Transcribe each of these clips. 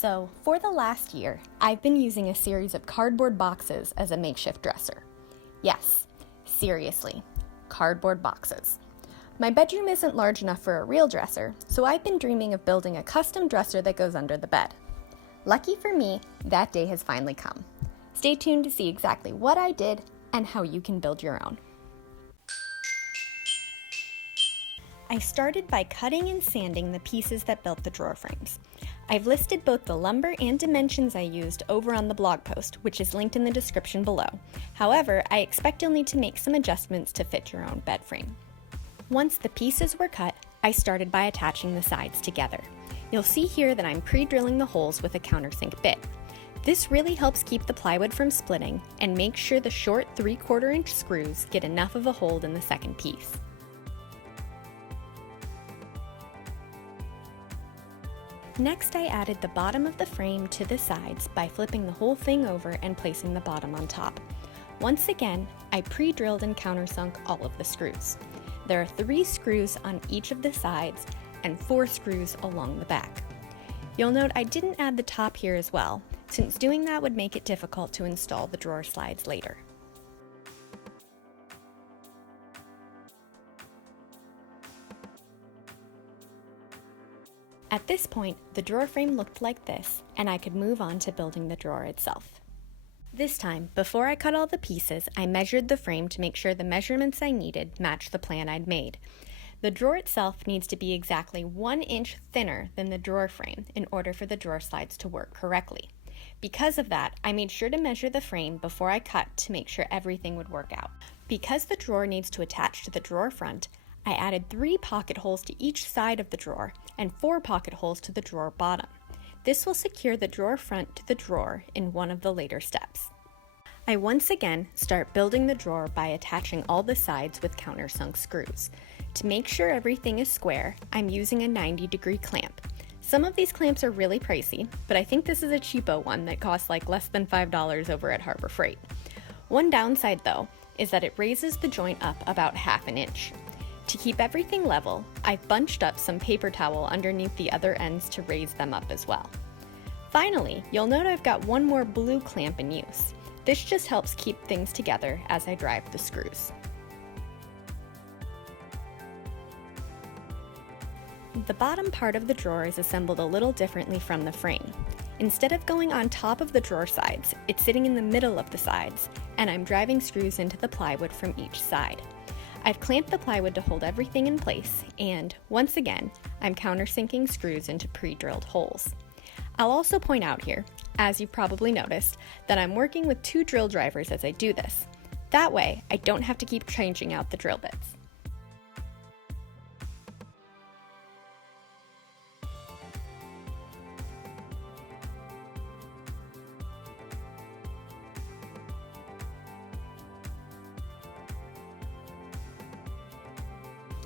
So, for the last year, I've been using a series of cardboard boxes as a makeshift dresser. Yes, seriously, cardboard boxes. My bedroom isn't large enough for a real dresser, so I've been dreaming of building a custom dresser that goes under the bed. Lucky for me, that day has finally come. Stay tuned to see exactly what I did and how you can build your own. I started by cutting and sanding the pieces that built the drawer frames. I've listed both the lumber and dimensions I used over on the blog post, which is linked in the description below. However, I expect you'll need to make some adjustments to fit your own bed frame. Once the pieces were cut, I started by attaching the sides together. You'll see here that I'm pre-drilling the holes with a countersunk bit. This really helps keep the plywood from splitting and makes sure the short 3/4 inch screws get enough of a hold in the second piece. Next, I added the bottom of the frame to the sides by flipping the whole thing over and placing the bottom on top. Once again, I pre-drilled and countersunk all of the screws. There are 3 screws on each of the sides and 4 screws along the back. You'll note I didn't add the top here as well, since doing that would make it difficult to install the drawer slides later. At this point, the drawer frame looked like this, and I could move on to building the drawer itself. This time, before I cut all the pieces, I measured the frame to make sure the measurements I needed matched the plan I'd made. The drawer itself needs to be exactly 1 inch thinner than the drawer frame in order for the drawer slides to work correctly. Because of that, I made sure to measure the frame before I cut to make sure everything would work out. Because the drawer needs to attach to the drawer front, I added 3 pocket holes to each side of the drawer and 4 pocket holes to the drawer bottom. This will secure the drawer front to the drawer in one of the later steps. I once again start building the drawer by attaching all the sides with countersunk screws. To make sure everything is square, I'm using a 90-degree clamp. Some of these clamps are really pricey, but I think this is a cheapo one that costs like less than $5 over at Harbor Freight. One downside though is that it raises the joint up about 1/2 inch. To keep everything level, I've bunched up some paper towel underneath the other ends to raise them up as well. Finally, you'll note I've got one more blue clamp in use. This just helps keep things together as I drive the screws. The bottom part of the drawer is assembled a little differently from the frame. Instead of going on top of the drawer sides, it's sitting in the middle of the sides, and I'm driving screws into the plywood from each side. I've clamped the plywood to hold everything in place, and once again, I'm countersinking screws into pre-drilled holes. I'll also point out here, as you've probably noticed, that I'm working with 2 drill drivers as I do this. That way, I don't have to keep changing out the drill bits.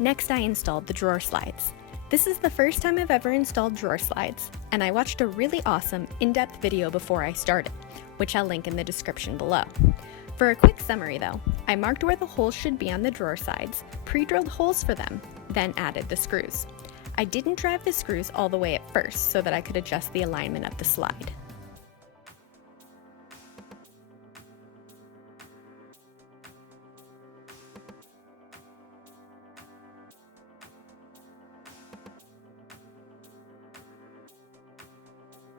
Next, I installed the drawer slides. This is the first time I've ever installed drawer slides, and I watched a really awesome in-depth video before I started, which I'll link in the description below. For a quick summary though, I marked where the holes should be on the drawer sides, pre-drilled holes for them, then added the screws. I didn't drive the screws all the way at first so that I could adjust the alignment of the slide.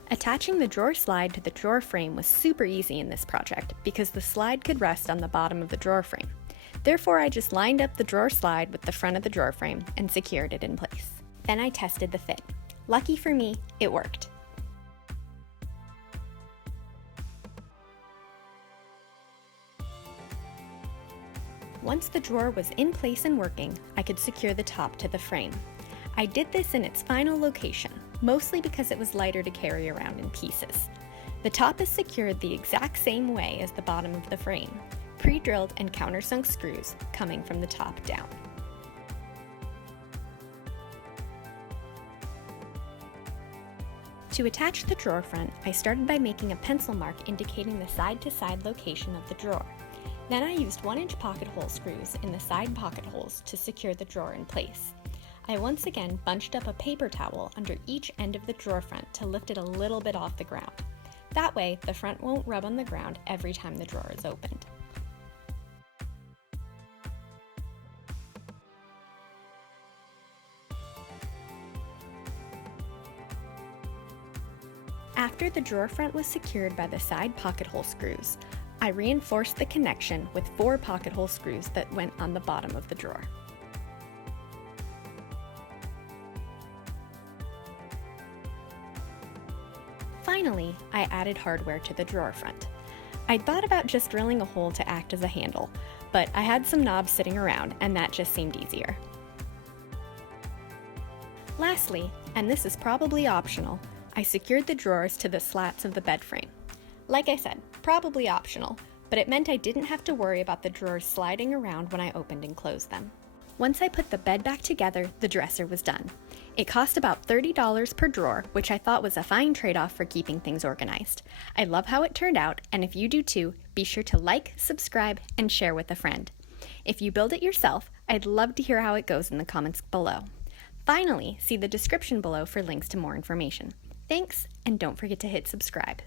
Attaching the drawer slide to the drawer frame was super easy in this project because the slide could rest on the bottom of the drawer frame. Therefore, I just lined up the drawer slide with the front of the drawer frame and secured it in place. Then I tested the fit. Lucky for me, it worked. Once the drawer was in place and working, I could secure the top to the frame. I did this in its final location, mostly because it was lighter to carry around in pieces. The top is secured the exact same way as the bottom of the frame, pre-drilled and countersunk screws coming from the top down. To attach the drawer front, I started by making a pencil mark indicating the side-to-side location of the drawer. Then I used 1 inch pocket hole screws in the side pocket holes to secure the drawer in place. I once again bunched up a paper towel under each end of the drawer front to lift it a little bit off the ground. That way, the front won't rub on the ground every time the drawer is opened. After the drawer front was secured by the side pocket hole screws, I reinforced the connection with 4 pocket hole screws that went on the bottom of the drawer. Finally, I added hardware to the drawer front. I'd thought about just drilling a hole to act as a handle, but I had some knobs sitting around and that just seemed easier. Lastly, and this is probably optional, I secured the drawers to the slats of the bed frame. Like I said, probably optional, but it meant I didn't have to worry about the drawers sliding around when I opened and closed them. Once I put the bed back together, the dresser was done. It cost about $30 per drawer, which I thought was a fine trade-off for keeping things organized. I love how it turned out, and if you do too, be sure to like, subscribe, and share with a friend. If you build it yourself, I'd love to hear how it goes in the comments below. Finally, see the description below for links to more information. Thanks, and don't forget to hit subscribe.